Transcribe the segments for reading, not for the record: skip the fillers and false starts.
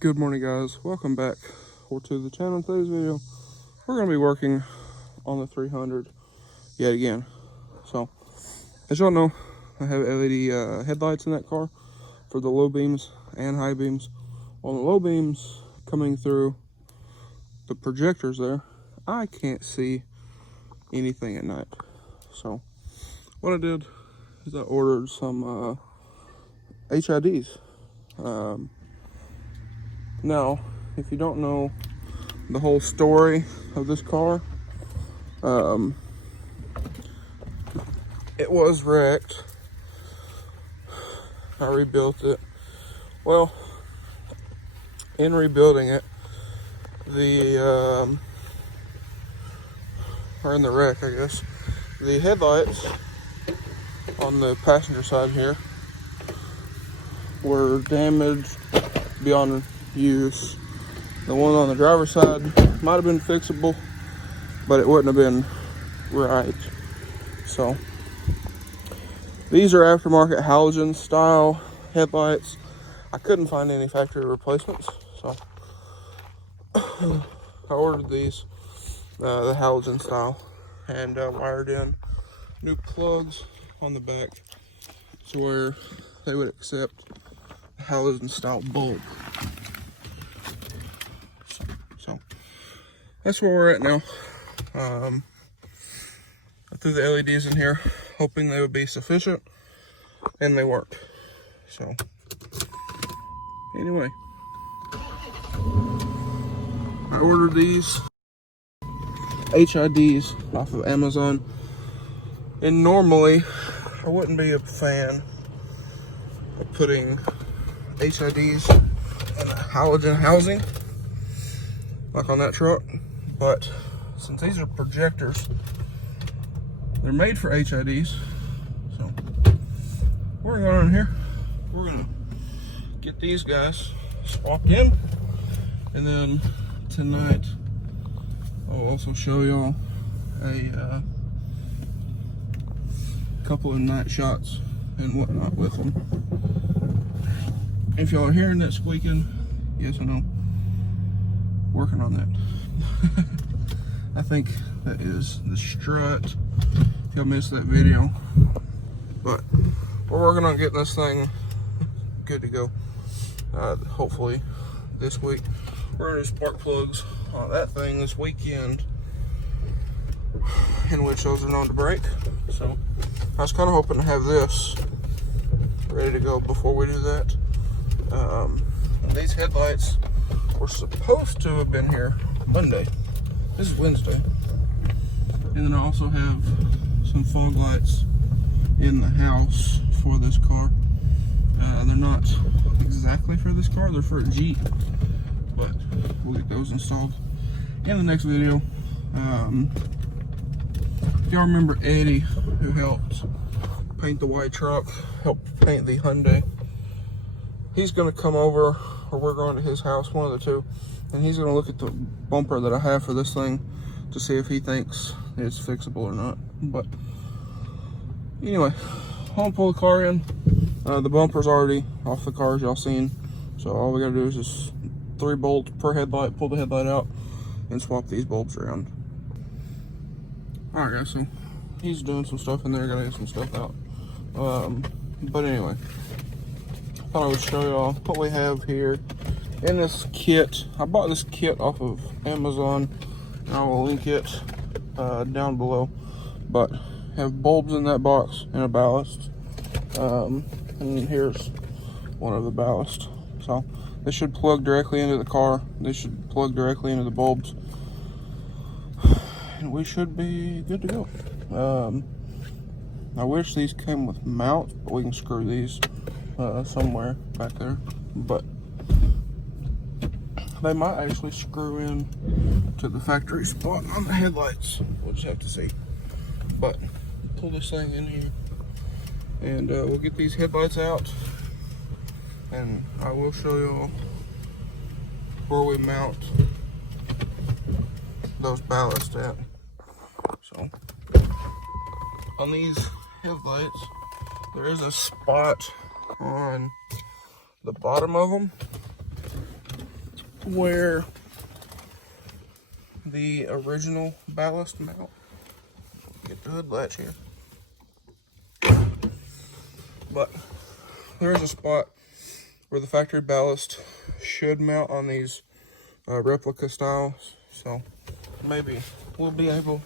Good morning, guys. Welcome back to the channel. In today's video, we're going to be working on the 300 yet again. So, as y'all know, I have LED headlights in that car for the low beams and high beams. On the low beams coming through the projectors there, I can't see anything at night. So, what I did is I ordered some HIDs. Now, if you don't know the whole story of this car, it was wrecked. I rebuilt it. Well, in rebuilding it, or in the wreck, I guess, the headlights on the passenger side here were damaged beyond use. The one on the driver's side might have been fixable, but it wouldn't have been right. So these are aftermarket halogen style headlights. I couldn't find any factory replacements, so I ordered these, the halogen style, and wired in new plugs on the back to where they would accept the halogen style bulb. So that's where we're at now. I threw the LEDs in here hoping they would be sufficient, and they weren't. So anyway, I ordered these HIDs off of Amazon, and normally I wouldn't be a fan of putting HIDs in a halogen housing like on that truck, but since these are projectors, they're made for HIDs. So we're going on here, we're gonna get these guys swapped in, and then tonight I'll also show y'all a couple of night shots and whatnot with them. If y'all are hearing that squeaking, yes I know, working on that. I think that is the strut, if y'all missed that video, but we're working on getting this thing good to go. Hopefully this week. We're gonna do spark plugs on that thing this weekend, in which those are known to break. So I was kind of hoping to have this ready to go before we do that. These headlights were supposed to have been here Monday. This is Wednesday. And then I also have some fog lights in the house for this car. They're not exactly for this car, they're for a Jeep, but we'll get those installed in the next video. If y'all remember Eddie, who helped paint the white truck, helped paint the Hyundai, he's gonna come over, or we're going to his house, one of the two, and he's gonna look at the bumper that I have for this thing to see if he thinks it's fixable or not. But anyway, I'll pull the car in. The bumper's already off the car, as y'all seen, so all we gotta do is just 3 bolts per headlight, pull the headlight out, and swap these bulbs around. Alright guys, so he's doing some stuff in there, gotta get some stuff out. But anyway, I thought I would show y'all what we have here in this kit. I bought this kit off of Amazon, and I will link it down below. But have bulbs in that box and a ballast. And here's one of the ballast. So this should plug directly into the car. This should plug directly into the bulbs, and we should be good to go. I wish these came with mounts, but we can screw these somewhere back there. But they might actually screw in to the factory spot on the headlights. We'll just have to see. But pull this thing in here, and we'll get these headlights out, and I will show y'all where we mount those ballasts at. So on these headlights, there is a spot on the bottom of them where the original ballast mount. Get the hood latch here. But there's a spot where the factory ballast should mount on these replica styles. So maybe we'll be able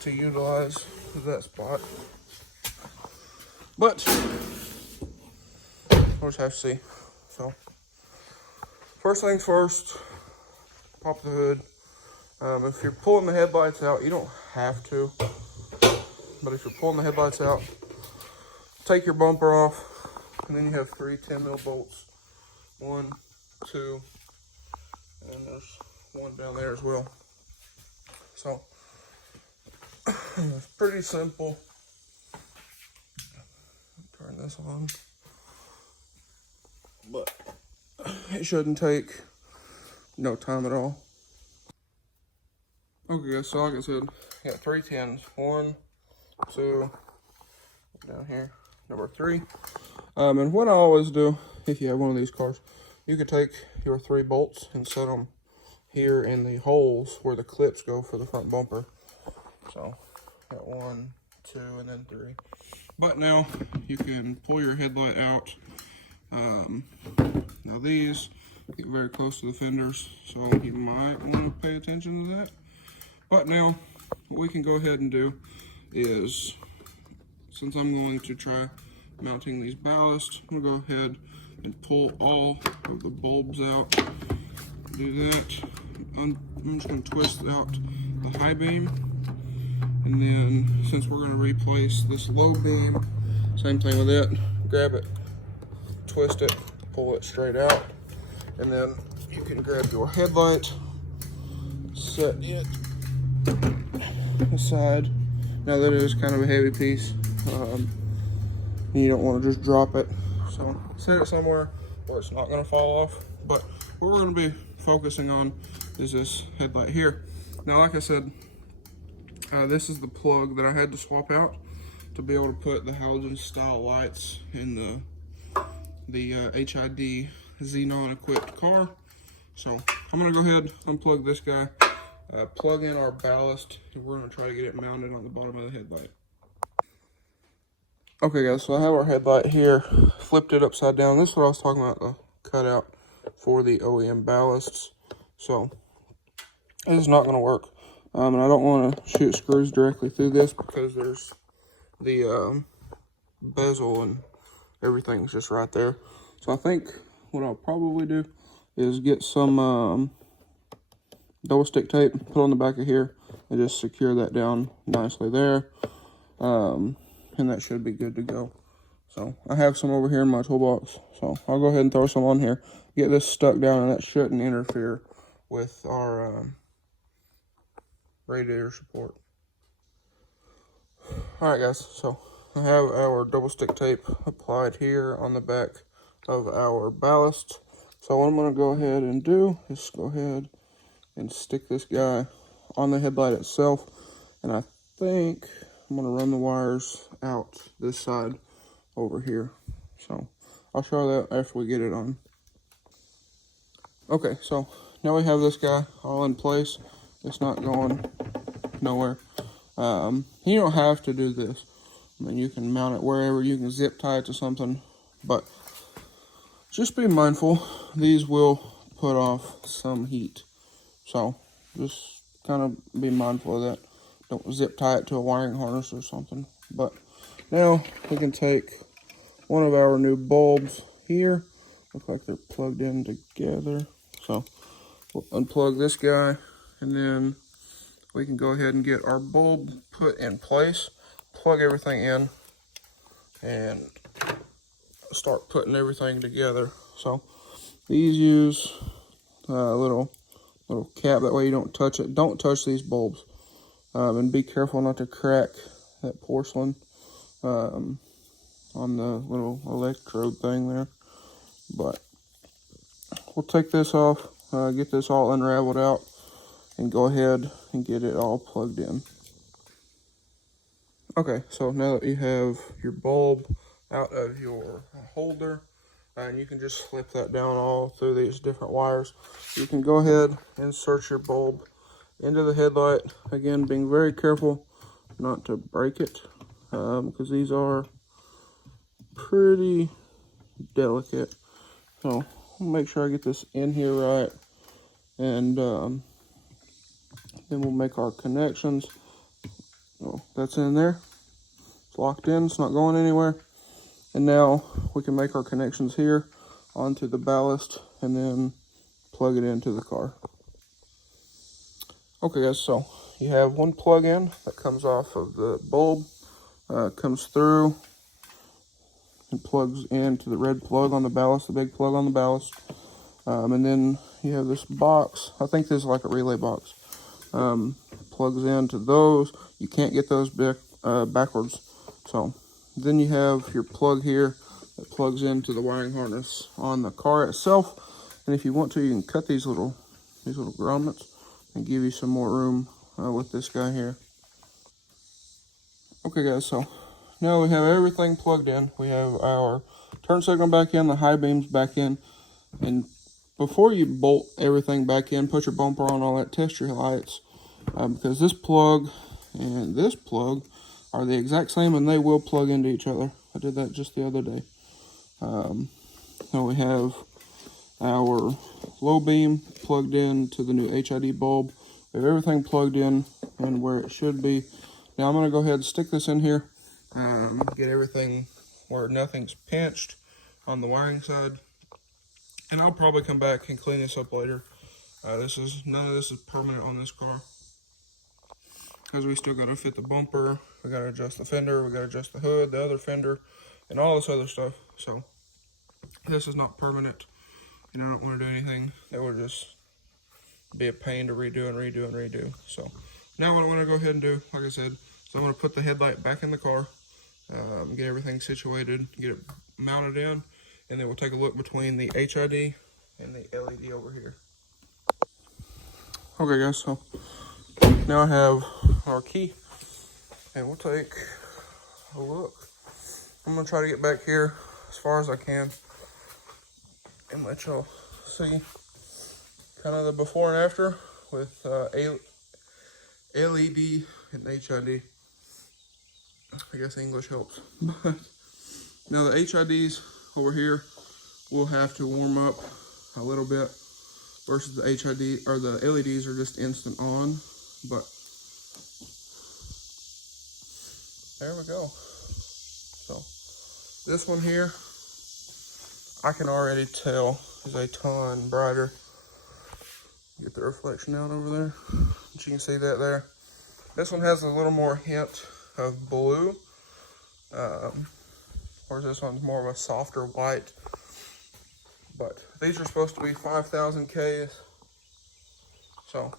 to utilize that spot. But we'll just have to see. So first things first, pop the hood. If you're pulling the headlights out, you don't have to. But if you're pulling the headlights out, take your bumper off, and then you have 3 10mm bolts. 1, 2, and there's one down there as well. So it's pretty simple. Turn this on, but it shouldn't take no time at all. Okay guys, so like I said, got 3 10s. 1, 2, down here, number 3. And what I always do, if you have one of these cars, you could take your 3 bolts and set them here in the holes where the clips go for the front bumper. So, got 1, 2, and then 3. But now, you can pull your headlight out. Now these get very close to the fenders, so you might want to pay attention to that. But now, what we can go ahead and do is, since I'm going to try mounting these ballasts, I'm going to go ahead and pull all of the bulbs out. Do that. I'm just going to twist out the high beam. And then, since we're going to replace this low beam, same thing with it. Grab it, twist it, pull it straight out. And then you can grab your headlight, set it aside. Now that is kind of a heavy piece. You don't want to just drop it. So set it somewhere where it's not going to fall off. But what we're going to be focusing on is this headlight here. Now, like I said, this is the plug that I had to swap out to be able to put the halogen style lights in the HID xenon equipped car. So I'm going to go ahead, unplug this guy, plug in our ballast, and we're going to try to get it mounted on the bottom of the headlight. Okay guys, so I have our headlight here, flipped it upside down. This is what I was talking about, the cutout for the OEM ballasts. So this is not going to work. And I don't want to shoot screws directly through this because there's the bezel and everything's just right there. So I think what I'll probably do is get some double stick tape, put on the back of here, and just secure that down nicely there. And that should be good to go. So I have some over here in my toolbox, so I'll go ahead and throw some on here, get this stuck down, and that shouldn't interfere with our radiator support. Alright guys, so I have our double stick tape applied here on the back of our ballast. So what I'm going to go ahead and do is go ahead and stick this guy on the headlight itself, and I think I'm going to run the wires out this side over here. So I'll show that after we get it on. Okay, so now we have this guy all in place. It's not going nowhere. You don't have to do this. I mean, you can mount it wherever. You can zip tie it to something. But just be mindful. These will put off some heat. So just kind of be mindful of that. Don't zip tie it to a wiring harness or something. But now we can take one of our new bulbs here. Look like they're plugged in together. So we'll unplug this guy, and then we can go ahead and get our bulb put in place, plug everything in, and start putting everything together. So these use a little cap, that way you don't touch it. Don't touch these bulbs. And be careful not to crack that porcelain on the little electrode thing there. But we'll take this off, get this all unraveled out, and go ahead and get it all plugged in. Okay, so now that you have your bulb out of your holder, and you can just slip that down all through these different wires. You can go ahead and insert your bulb into the headlight. Again, being very careful not to break it, because these are pretty delicate. So I'll make sure I get this in here right, and then we'll make our connections. Oh, that's in there. It's locked in. It's not going anywhere. And now we can make our connections here onto the ballast and then plug it into the car. Okay guys, so you have one plug-in that comes off of the bulb, comes through and plugs into the red plug on the ballast, the big plug on the ballast. And then you have this box. I think this is like a relay box. Plugs into those. You can't get those backwards. So then you have your plug here that plugs into the wiring harness on the car itself. And if you want to, you can cut these little grommets and give you some more room with this guy here. Okay guys, so now we have everything plugged in. We have our turn signal back in, the high beams back in, and before you bolt everything back in, put your bumper on, all that, test your lights, because this plug and this plug are the exact same and they will plug into each other. I did that just the other day. So we have our low beam plugged in to the new HID bulb. We have everything plugged in and where it should be. Now I'm going to go ahead and stick this in here, get everything where nothing's pinched on the wiring side, and I'll probably come back and clean this up later. None of this is permanent on this car, because we still got to fit the bumper, we got to adjust the fender, we got to adjust the hood, the other fender, and all this other stuff. So this is not permanent, and I don't want to do anything that would just be a pain to redo and redo and redo. So now what I want to go ahead and do, like I said, is I'm going to put the headlight back in the car, get everything situated, get it mounted in, and then we'll take a look between the HID and the LED over here. Okay guys, so now I have our key, and we'll take a look. I'm going to try to get back here as far as I can and let y'all see kind of the before and after with LED and HID. I guess English helps. But now the HIDs over here will have to warm up a little bit versus the HID, or the LEDs are just instant on. But there we go. So this one here, I can already tell is a ton brighter. Get the reflection out over there. But you can see that there. This one has a little more hint of blue, whereas this one's more of a softer white. But these are supposed to be 5,000 Ks. So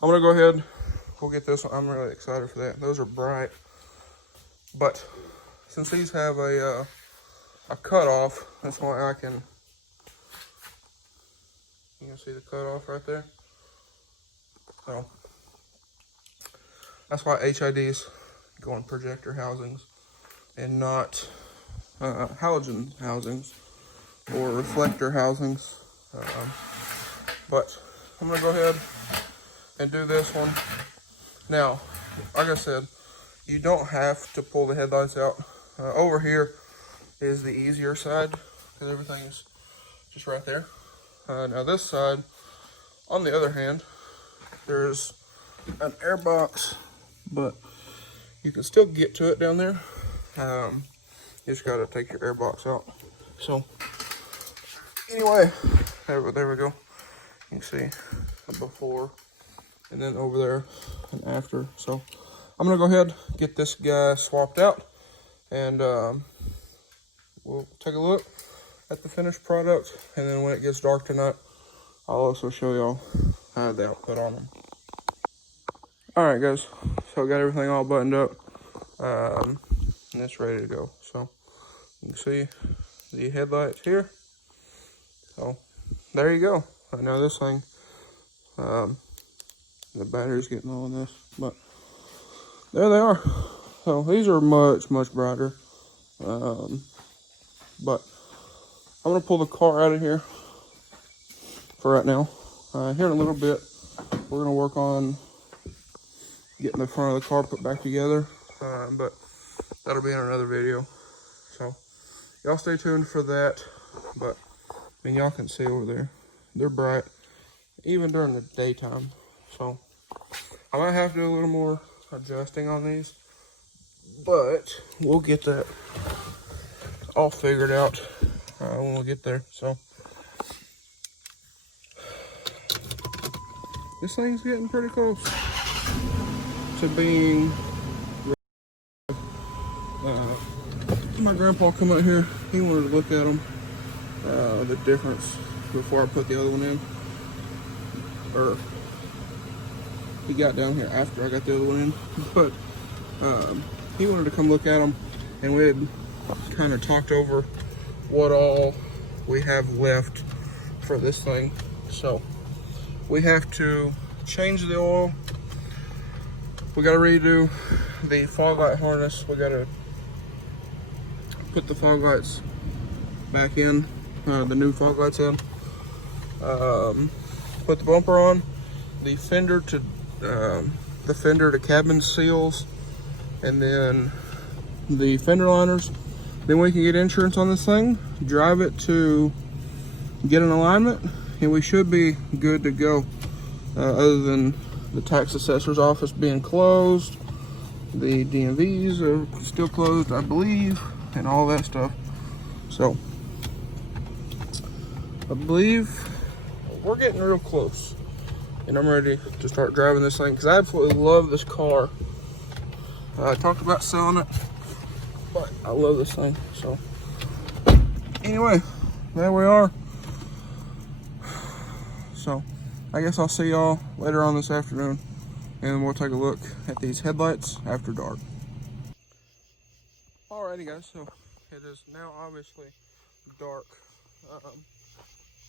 I'm gonna go ahead, we'll get this one. I'm really excited for that. Those are bright. But since these have a cutoff, that's why I can, you can see the cutoff right there. So that's why HIDs go in projector housings and not halogen housings or reflector housings. But I'm gonna go ahead and do this one. Now, like I said, you don't have to pull the headlights out. Over here is the easier side because everything's just right there. Now this side, on the other hand, there's an air box, but you can still get to it down there. You just gotta take your air box out. So anyway, there we go. You can see the before and then over there and after. So I'm gonna go ahead, get this guy swapped out, and we'll take a look at the finished product, and then when it gets dark tonight, I'll also show y'all the output on them. All right guys, so I got everything all buttoned up, and it's ready to go. So you can see the headlights here. So there you go. Now this thing, the battery's getting on this, but there they are. So these are much brighter, But I'm gonna pull the car out of here for right now. Here in a little bit, we're gonna work on getting the front of the car put back together. But that'll be in another video. So y'all stay tuned for that. But I mean, y'all can see over there, they're bright even during the daytime. So I might have to do a little more adjusting on these, but we'll get that all figured out when we get there. So this thing's getting pretty close to being my grandpa come out here. He wanted to look at them, the difference before I put the other one in, or he got down here after I got the other one in. But he wanted to come look at them, and we had kind of talked over what all we have left for this thing. So we have to change the oil. We got to redo the fog light harness. We got to put the fog lights back in, the new fog lights in. Put the bumper on, the fender to cabin seals, and then the fender liners. Then we can get insurance on this thing, drive it to get an alignment, and we should be good to go. Other than the tax assessor's office being closed, the DMVs are still closed, I believe, and all that stuff. So I believe we're getting real close, and I'm ready to start driving this thing because I absolutely love this car. I talked about selling it, but I love this thing. So anyway, there we are. So I guess I'll see y'all later on this afternoon, and we'll take a look at these headlights after dark. Alrighty guys, so it is now obviously dark.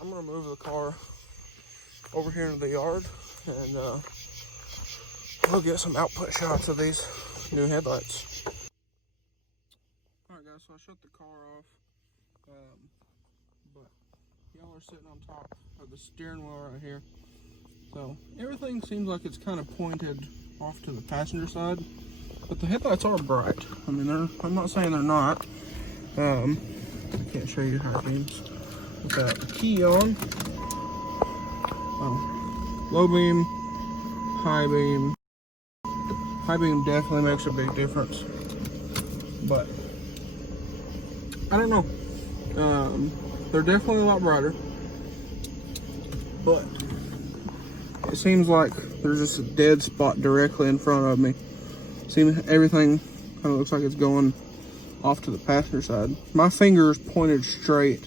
I'm gonna move the car over here into the yard, and we'll get some output shots of these new headlights. Alright guys, so I shut the car off, but y'all are sitting on top of the steering wheel right here. So everything seems like it's kind of pointed off to the passenger side, but the headlights are bright. I mean, I'm not saying they're not. I can't show you high beams without the key on. Low beam, high beam. High beam definitely makes a big difference, but I don't know. They're definitely a lot brighter, but it seems like there's just a dead spot directly in front of me. See, everything kind of looks like it's going off to the passenger side. My finger's pointed straight,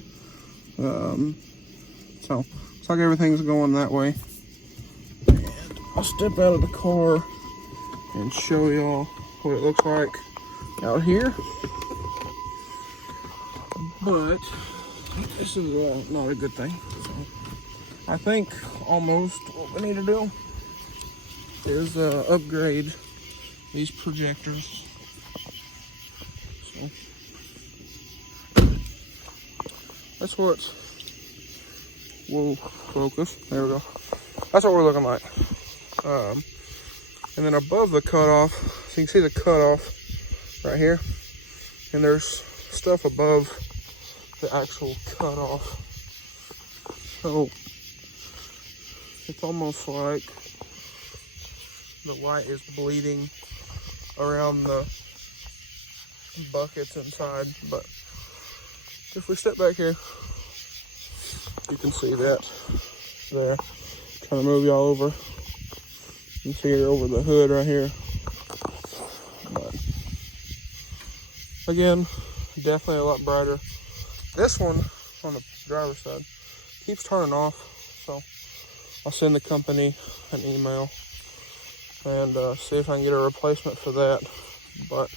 so it's like everything's going that way. And I'll step out of the car and show y'all what it looks like out here. But this is not a good thing. So I think almost what we need to do is upgrade these projectors. So that's what we'll focus. There we go. That's what we're looking like. And then above the cutoff, so you can see the cutoff right here, and there's stuff above the actual cutoff. So it's almost like the light is bleeding around the buckets inside. But if we step back here, you can see that there. I'm trying to move y'all over. You can see it over the hood right here. But again, definitely a lot brighter. This one on the driver's side keeps turning off, so I'll send the company an email and see if I can get a replacement for that. But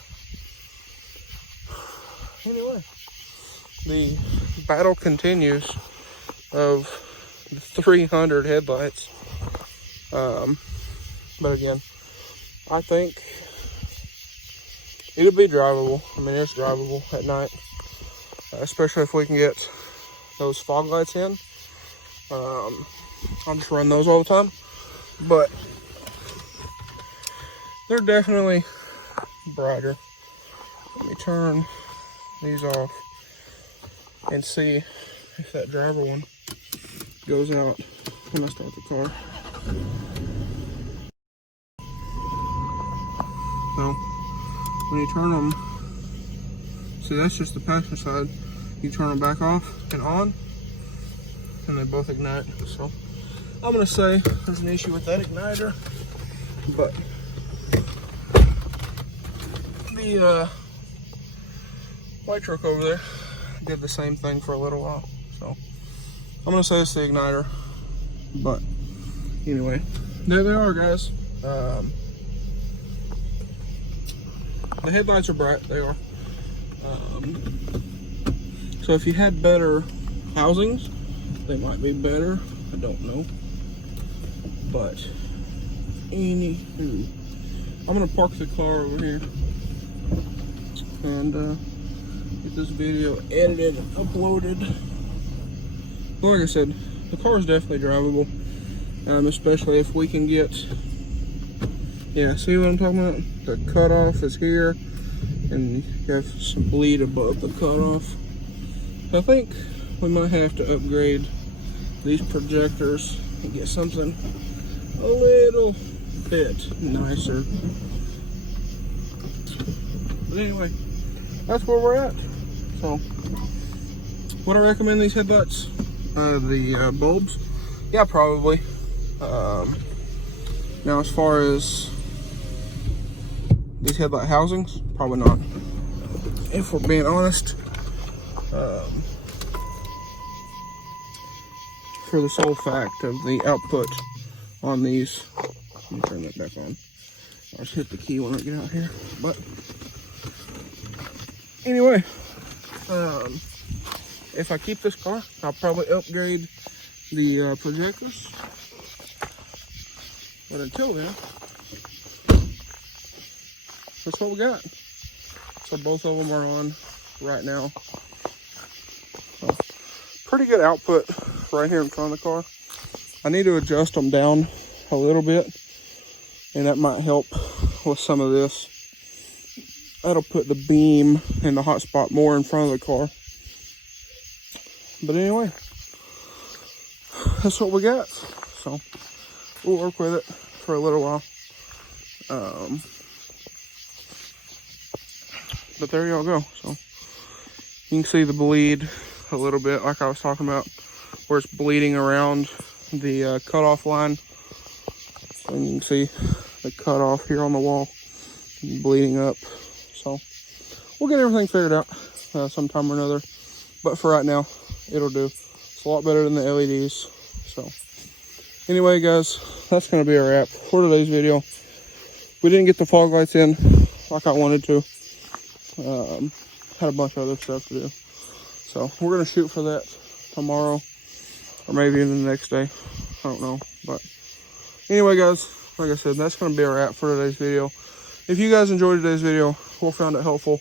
anyway, the battle continues of the 300 headlights. But again, I think it'll be drivable. I mean, it's drivable at night. especially if we can get those fog lights in. I'll just run those all the time, but they're definitely brighter. Let me turn these off and see if that driver one goes out when I start the car. So when you turn them, see, that's just the passenger side. You turn them back off and on, and they both ignite. So I'm gonna say there's an issue with that igniter, but the white truck over there did the same thing for a little while. So I'm gonna say it's the igniter, but anyway, there they are, guys. The headlights are bright, they are. So if you had better housings, they might be better. I don't know. But anywho, I'm gonna park the car over here and get this video edited and uploaded. Well, like I said, the car is definitely drivable, especially if we can get, yeah, see what I'm talking about? The cutoff is here, and you have some bleed above the cutoff. I think we might have to upgrade these projectors and get something a little bit nicer. But anyway, that's where we're at. So, would I recommend these headlights? The bulbs? Yeah, probably. Now, as far as these headlight housings, probably not. If we're being honest, for the sole fact of the output on these. Let me turn that back on. I'll just hit the key when I get out here. But anyway, if I keep this car, I'll probably upgrade the projectors. But until then, that's what we got. So both of them are on right now. So, pretty good output right here in front of the car. I need to adjust them down a little bit, and that might help with some of this. That'll put the beam and the hot spot more in front of the car. But anyway, that's what we got. So we'll work with it for a little while. But there y'all go. So you can see the bleed a little bit, like I was talking about, where it's bleeding around the cutoff line. And you can see the cutoff here on the wall bleeding up. So we'll get everything figured out sometime or another. But for right now, it'll do. It's a lot better than the LEDs. So anyway, guys, that's going to be a wrap for today's video. We didn't get the fog lights in like I wanted to. Had a bunch of other stuff to do. So we're going to shoot for that tomorrow, or maybe even the next day. I don't know. But anyway, guys, like I said, that's going to be a wrap for today's video. If you guys enjoyed today's video or found it helpful,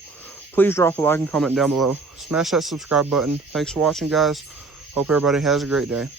please drop a like and comment down below. Smash that subscribe button. Thanks for watching, guys. Hope everybody has a great day.